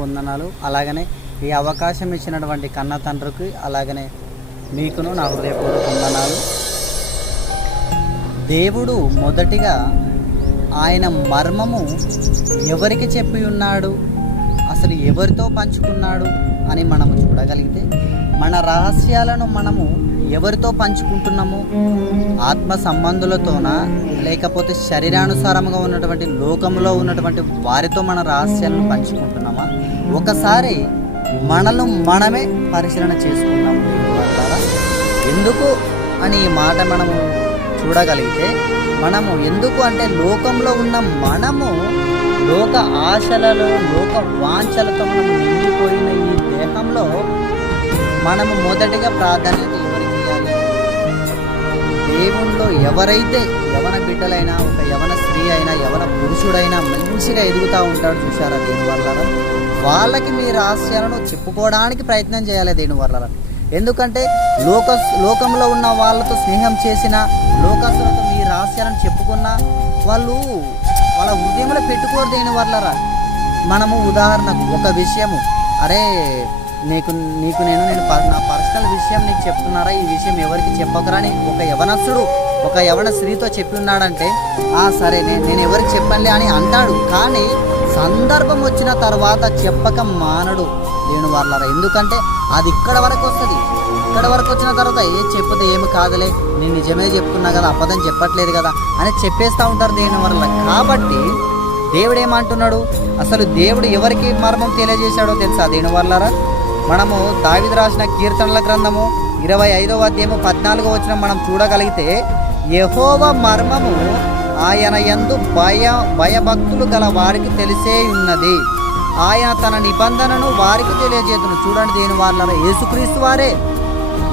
వందనాలు. అలాగనే ఈ అవకాశం ఇచ్చినటువంటి కన్న తండ్రికి అలాగనే మీకును నా హృదయపూర్వక వందనాలు. దేవుడు మొదటిగా ఆయన మర్మము ఎవరికి చెప్పి ఉన్నాడు, అసలు ఎవరితో పంచుకున్నాడు అని మనము చూడగలిగితే, మన రహస్యాలను మనము ఎవరితో పంచుకుంటున్నాము? ఆత్మ సంబంధులతోనా, లేకపోతే శరీరానుసారంగా ఉన్నటువంటి లోకంలో ఉన్నటువంటి వారితో మన రహస్యాలను పంచుకుంటున్నామా? ఒకసారి మనలో మనమే పరిశీలన చేసుకున్నాము. ఎందుకు అని ఈ మాట మనము చూడగలిగితే, మనము ఎందుకు అంటే లోకంలో ఉన్న మనము లోక ఆశలలో లోక వాంఛలతో మనం నిండిపోయిన ఈ దేహంలో మనము మొదటిగా ప్రాధాన్యత ఎవరికి ఇవ్వాలి? దేవుణ్ణిలో ఎవరైతే యవన బిడ్డలైనా, ఒక యవన స్త్రీ అయినా, యవన పురుషుడైనా మంచిగా ఎదుగుతూ ఉంటాడు చూసారా దీనివల్ల, వాళ్ళకి మీ రహస్యాలను చెప్పుకోవడానికి ప్రయత్నం చేయాలి దీనివల్ల. ఎందుకంటే లోకంలో ఉన్న వాళ్ళతో స్నేహం చేసిన, లోకస్తులతో మీ రహస్యాలను చెప్పుకున్న వాళ్ళు వాళ్ళ హృదయంలో పెట్టుకోరు దీనివల్ల. మనము ఉదాహరణకు ఒక విషయము, అరే నీకు నేను నా పర్సనల్ విషయం నీకు చెప్తున్నారా, ఈ విషయం ఎవరికి చెప్పకరా అని ఒక యవనస్తుడు ఒక యవన స్త్రీతో చెప్పి ఉన్నాడంటే, సరే నేను ఎవరికి చెప్పనులే అని అంటాడు. కానీ సందర్భం వచ్చిన తర్వాత చెప్పక మానడు దీనివల్ల. ఎందుకంటే అది ఇక్కడ వరకు వస్తుంది. ఇక్కడ వరకు వచ్చిన తర్వాత చెప్పితే ఏమి కాదులే, నేను నిజమే చెప్తున్నా కదా, అబద్ధం చెప్పట్లేదు కదా అని చెప్పేస్తూ ఉంటారు దీనివల్ల. కాబట్టి దేవుడు ఏమంటున్నాడు, అసలు దేవుడు ఎవరికి మర్మం తెలియజేశాడో తెలుసా దీనివల్ల? మనము దావీదు రాసిన కీర్తనల గ్రంథము 25వ అధ్యాయము 14వ వచనం మనం చూడగలిగితే, యెహోవా మర్మము ఆయన యందు భయభక్తులు గల వారికి తెలిసే ఉన్నది, ఆయన తన నిబంధనను వారికి తెలియజేతును. చూడండి దీనివల్ల యేసుక్రీస్తు వారే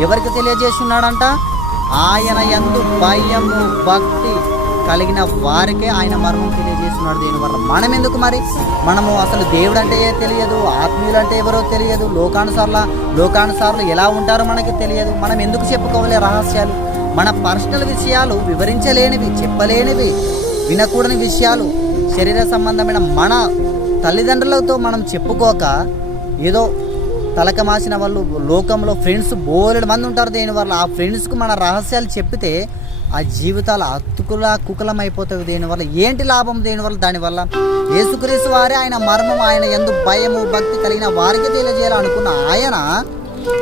ఎవరికి తెలియజేస్తున్నాడంట? ఆయన యందు భయము భక్తి కలిగిన వారికే ఆయన మర్మం తెలియజేస్తున్నాడు దీనివల్ల. మనం ఎందుకు మరి? మనము అసలు దేవుడు అంటే తెలియదు, ఆత్మీయులు అంటే ఎవరో తెలియదు, లోకానుసారులు ఎలా ఉంటారో మనకి తెలియదు. మనం ఎందుకు చెప్పుకోవాలి రహస్యాలు? మన పర్సనల్ విషయాలు, వివరించలేనివి, చెప్పలేనివి, వినకూడని విషయాలు, శరీర సంబంధమైన మన తల్లిదండ్రులతో మనం చెప్పుకోక ఏదో తలకమాసిన వాళ్ళు లోకంలో ఫ్రెండ్స్ బోలెడు మంది ఉంటారు దీనివల్ల. ఆ ఫ్రెండ్స్కు మన రహస్యాలు చెప్పితే ఆ జీవితాలు కుకులం అయిపోతాయి దీనివల్ల. ఏంటి లాభం దీనివల్ల? దానివల్ల యేసుక్రీస్తు వారే ఆయన మర్మం, ఆయన యందు భయము భక్తి కలిగిన వారికి తెలియజేయాలనుకున్న ఆయన,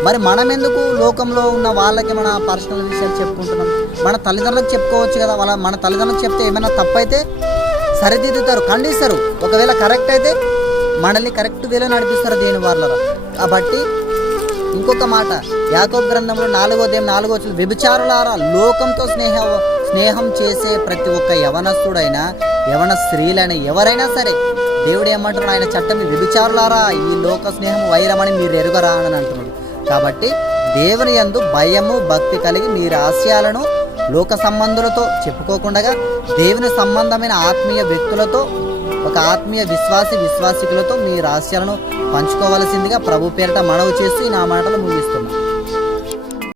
మరి మనం ఎందుకు లోకంలో ఉన్న వాళ్ళకి మన పర్సనల్ విషయాలు చెప్పుకుంటున్నాం? మన తల్లిదండ్రులకు చెప్పుకోవచ్చు కదా. మన తల్లిదండ్రులకు చెప్తే ఏమైనా తప్పైతే సరిదిద్దుతారు, ఖండిస్తారు. ఒకవేళ కరెక్ట్ అయితే మనల్ని కరెక్ట్ వేలో నడిపిస్తారు దీనివల్ల. కాబట్టి ఇంకొక మాట, యాకోబు గ్రంథంలో 4వ అధ్యాయం 4వ వచనం, వ్యభిచారులారా, లోకంతో స్నేహం చేసే ప్రతి ఒక్క యవనస్తుడైనా, యవన స్త్రీలైనా, ఎవరైనా సరే దేవుడు ఏమంటున్నాడు? ఆయన చట్టం, వ్యభిచారులారా, ఈ లోక స్నేహం వైరమని మీరు ఎరుగరా అని అంటున్నాడు. కాబట్టి దేవుని యందు భయము భక్తి కలిగి మీ రహస్యాలను లోక సంబంధులతో చెప్పుకోకుండా దేవుని సంబంధమైన ఆత్మీయ వ్యక్తులతో, ఒక ఆత్మీయ విశ్వాసికులతో మీ రహస్యాలను పంచుకోవలసిందిగా ప్రభు పేరిట మనవి చేస్తూ నా మాటలు ముగిస్తున్నాను.